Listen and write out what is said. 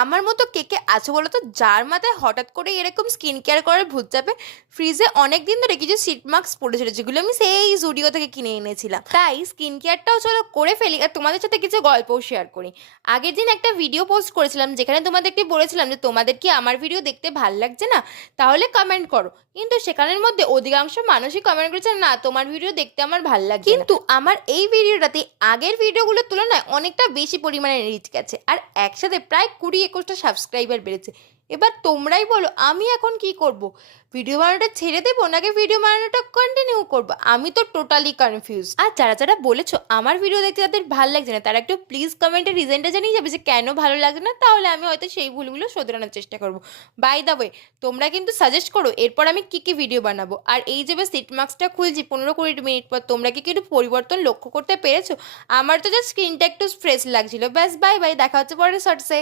আমার মতো কে কে আছে বলো তো, যার মাথায় হঠাৎ করে এরকম স্কিন কেয়ার করার ভূত চাপে? ফ্রিজে অনেক দিন ধরে কিছু সিট মাস্ক পড়েছিল, যেগুলো আমি সেই জুডিও থেকে কিনে এনেছিলাম। তাই স্কিন কেয়ারটাও চলো করে ফেলি, আর তোমাদের সাথে কিছু গল্পও শেয়ার করি। আগের দিন একটা ভিডিও পোস্ট করেছিলাম, যেখানে তোমাদেরকে বলেছিলাম যে তোমাদের কি আমার ভিডিও দেখতে ভাল লাগছে না, তাহলে কমেন্ট করো। কিন্তু সেখানের মধ্যে অধিকাংশ মানুষই কমেন্ট করেছে, না তোমার ভিডিও দেখতে আমার ভাল লাগছে না। কিন্তু আমার এই ভিডিওটাতে আগের ভিডিওগুলোর তুলনায় অনেকটা বেশি পরিমাণে রিচ গেছে, আর একসাথে প্রায় 20-21টা সাবস্ক্রাইবার বেড়েছে। এবার তোমরাই বলো আমি এখন কি করব? ভিডিও বানানোটা ছেড়ে দেবো নাকি ভিডিও বানানোটা কন্টিনিউ করবো? আমি তো টোটালি কনফিউজ। আর যারা যারা বলেছো আমার ভিডিও দেখতে তাদের ভালো লাগছে না, তারা একটু প্লিজ কমেন্টে রিজনটা জানিয়ে যাবে যে কেন ভালো লাগছে না, তাহলে আমি হয়তো সেই ভুলগুলো শোধরানোর চেষ্টা করবো। বাই দ্য ওয়ে, তোমরা কিন্তু সাজেস্ট করো এরপর আমি কি কি ভিডিও বানাবো। আর এই যে সিট মাস্কটা খুলছি 15-20 মিনিট পর, তোমরা কি একটু পরিবর্তন লক্ষ্য করতে পেরেছো? আমার তো জাস্ট স্ক্রিনটা একটু ফ্রেশ লাগছিল। ব্যাস, বাই বাই, দেখা হচ্ছে পরের শর্টসে।